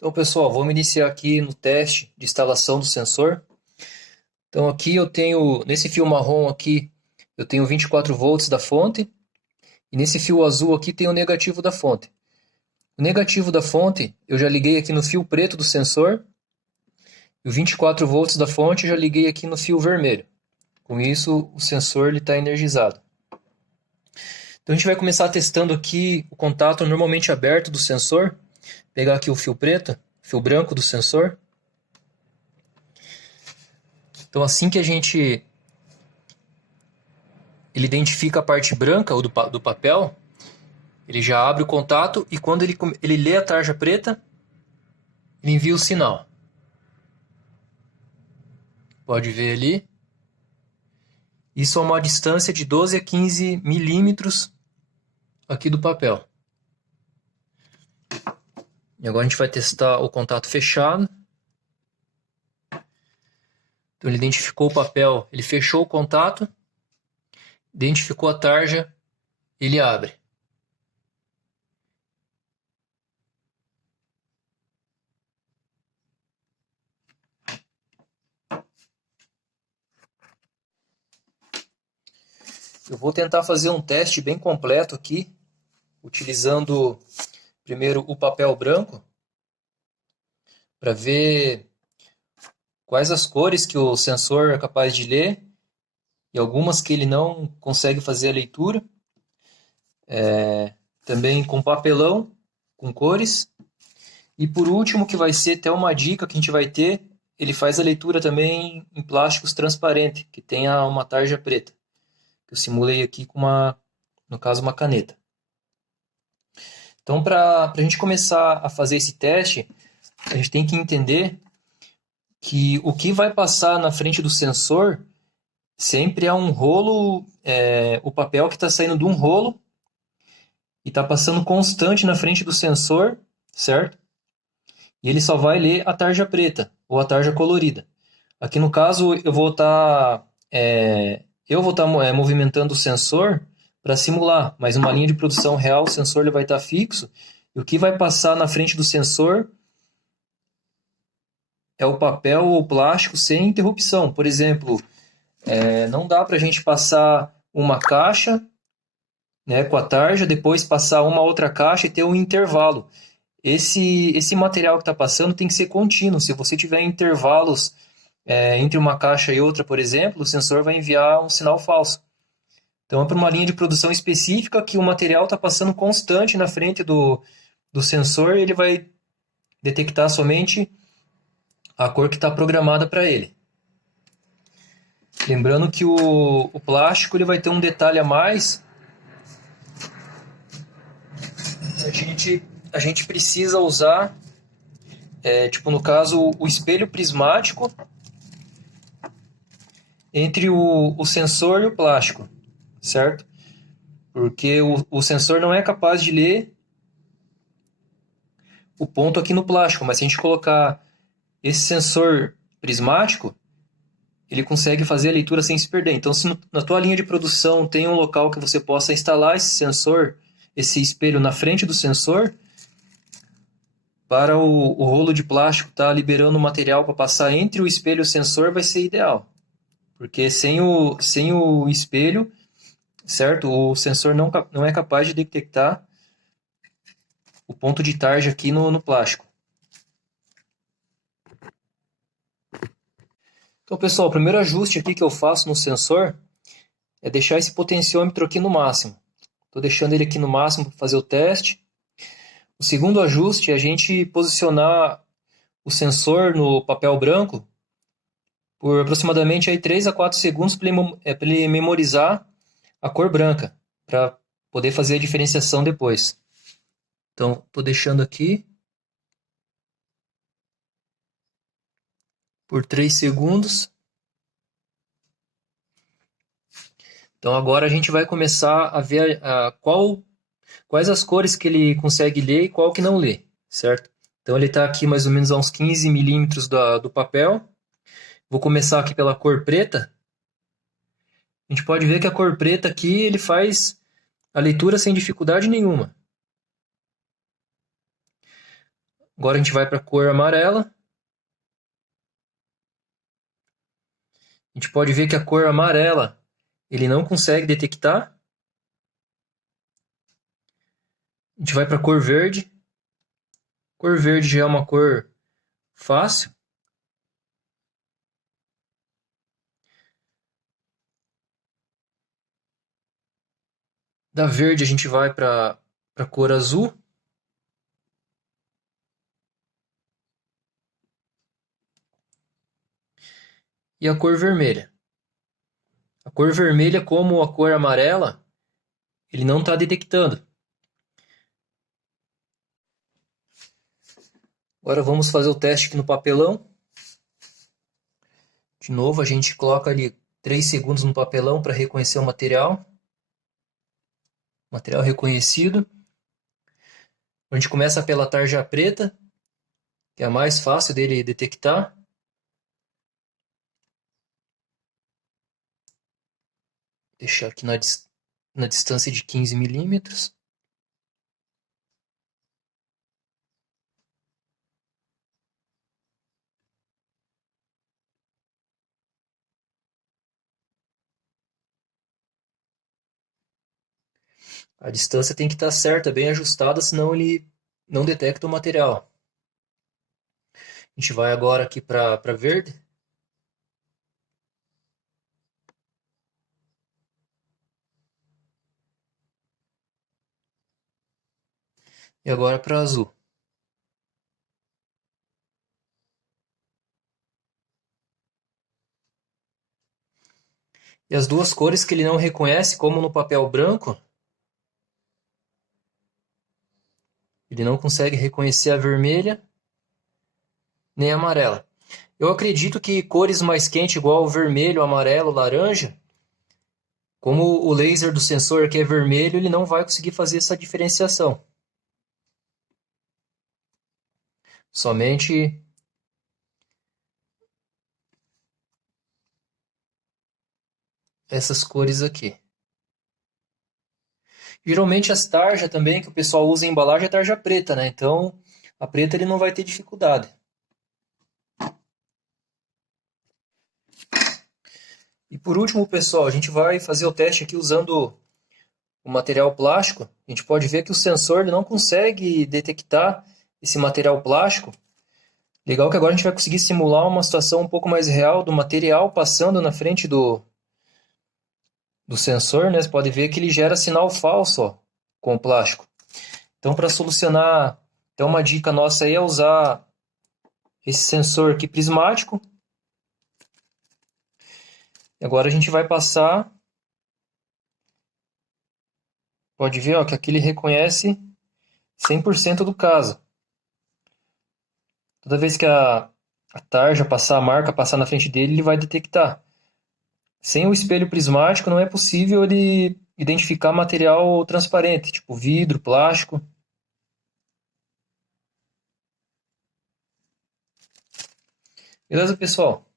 Então, pessoal, vamos iniciar aqui no teste de instalação do sensor. Então, aqui eu tenho, nesse fio marrom aqui, eu tenho 24 volts da fonte, e nesse fio azul aqui tem o negativo da fonte. O negativo da fonte eu já liguei aqui no fio preto do sensor, e o 24 volts da fonte eu já liguei aqui no fio vermelho. Com isso, o sensor está energizado. Então, a gente vai começar testando aqui o contato normalmente aberto do sensor. Pegar aqui o fio preto, fio branco do sensor. Então, assim que ele identifica a parte branca ou do papel, ele já abre o contato e quando ele lê a tarja preta, ele envia o sinal. Pode ver ali. Isso a uma distância de 12 a 15 milímetros aqui do papel. E agora a gente vai testar o contato fechado. Então ele identificou o papel, ele fechou o contato, identificou a tarja, ele abre. Eu vou tentar fazer um teste bem completo aqui, utilizando primeiro o papel branco, para ver quais as cores que o sensor é capaz de ler e algumas que ele não consegue fazer a leitura. Também com papelão, com cores. E por último, que vai ser até uma dica que a gente vai ter, ele faz a leitura também em plásticos transparentes, que tenha uma tarja preta. Que eu simulei aqui com no caso, uma caneta. Então, para a gente começar a fazer esse teste, a gente tem que entender que o que vai passar na frente do sensor sempre é um rolo, o papel que está saindo de um rolo e está passando constante na frente do sensor, certo? E ele só vai ler a tarja preta ou a tarja colorida. Aqui no caso eu vou estar movimentando o sensor para simular, mas numa linha de produção real o sensor ele vai estar fixo e o que vai passar na frente do sensor é o papel ou plástico sem interrupção. Por exemplo, não dá para a gente passar uma caixa, né, com a tarja, depois passar uma outra caixa e ter um intervalo. Esse material que está passando tem que ser contínuo. Se você tiver intervalos entre uma caixa e outra, por exemplo, o sensor vai enviar um sinal falso. Então é para uma linha de produção específica que o material está passando constante na frente do sensor e ele vai detectar somente a cor que está programada para ele. Lembrando que o plástico ele vai ter um detalhe a mais. A gente precisa usar, tipo no caso, o espelho prismático entre o sensor e o plástico, certo? Porque o sensor não é capaz de ler o ponto aqui no plástico, mas se a gente colocar esse sensor prismático, ele consegue fazer a leitura sem se perder. Então, se na tua linha de produção tem um local que você possa instalar esse sensor, esse espelho na frente do sensor, para o rolo de plástico estar liberando o material para passar entre o espelho e o sensor, vai ser ideal. Porque sem o espelho, certo? O sensor não é capaz de detectar o ponto de tarja aqui no plástico. Então, pessoal, o primeiro ajuste aqui que eu faço no sensor é deixar esse potenciômetro aqui no máximo. Estou deixando ele aqui no máximo para fazer o teste. O segundo ajuste é a gente posicionar o sensor no papel branco por aproximadamente aí 3 a 4 segundos para ele memorizar a cor branca, para poder fazer a diferenciação depois. Então, estou deixando aqui por 3 segundos. Então, agora a gente vai começar a ver quais as cores que ele consegue ler e qual que não lê, certo? Então, ele está aqui mais ou menos a uns 15 milímetros do papel. Vou começar aqui pela cor preta. A gente pode ver que a cor preta aqui ele faz a leitura sem dificuldade nenhuma. Agora a gente vai para a cor amarela. A gente pode ver que a cor amarela ele não consegue detectar. A gente vai para a cor verde. Cor verde já é uma cor fácil. Da verde a gente vai para a cor azul. E a cor vermelha. A cor vermelha, como a cor amarela, ele não está detectando. Agora vamos fazer o teste aqui no papelão. De novo, a gente coloca ali 3 segundos no papelão para reconhecer o material. Material reconhecido. A gente começa pela tarja preta, que é a mais fácil dele detectar. Deixar aqui na distância de 15 milímetros. A distância tem que estar certa, bem ajustada, senão ele não detecta o material. A gente vai agora aqui para verde. E agora para azul. E as duas cores que ele não reconhece, como no papel branco, ele não consegue reconhecer a vermelha nem a amarela. Eu acredito que cores mais quentes, igual o vermelho, amarelo, laranja, como o laser do sensor aqui é vermelho, ele não vai conseguir fazer essa diferenciação. Somente essas cores aqui. Geralmente as tarjas também que o pessoal usa em embalagem é tarja preta, né? Então a preta ele não vai ter dificuldade. E por último, pessoal, a gente vai fazer o teste aqui usando o material plástico. A gente pode ver que o sensor ele não consegue detectar esse material plástico. Legal que agora a gente vai conseguir simular uma situação um pouco mais real do material passando na frente do sensor, né? Você pode ver que ele gera sinal falso, ó, com o plástico. Então, para solucionar, então uma dica nossa aí é usar esse sensor aqui prismático. E agora a gente vai passar. Pode ver, ó, que aqui ele reconhece 100% do caso. Toda vez que a tarja passar, a marca passar na frente dele, ele vai detectar. Sem o espelho prismático não é possível ele identificar material transparente, tipo vidro, plástico. Beleza, pessoal?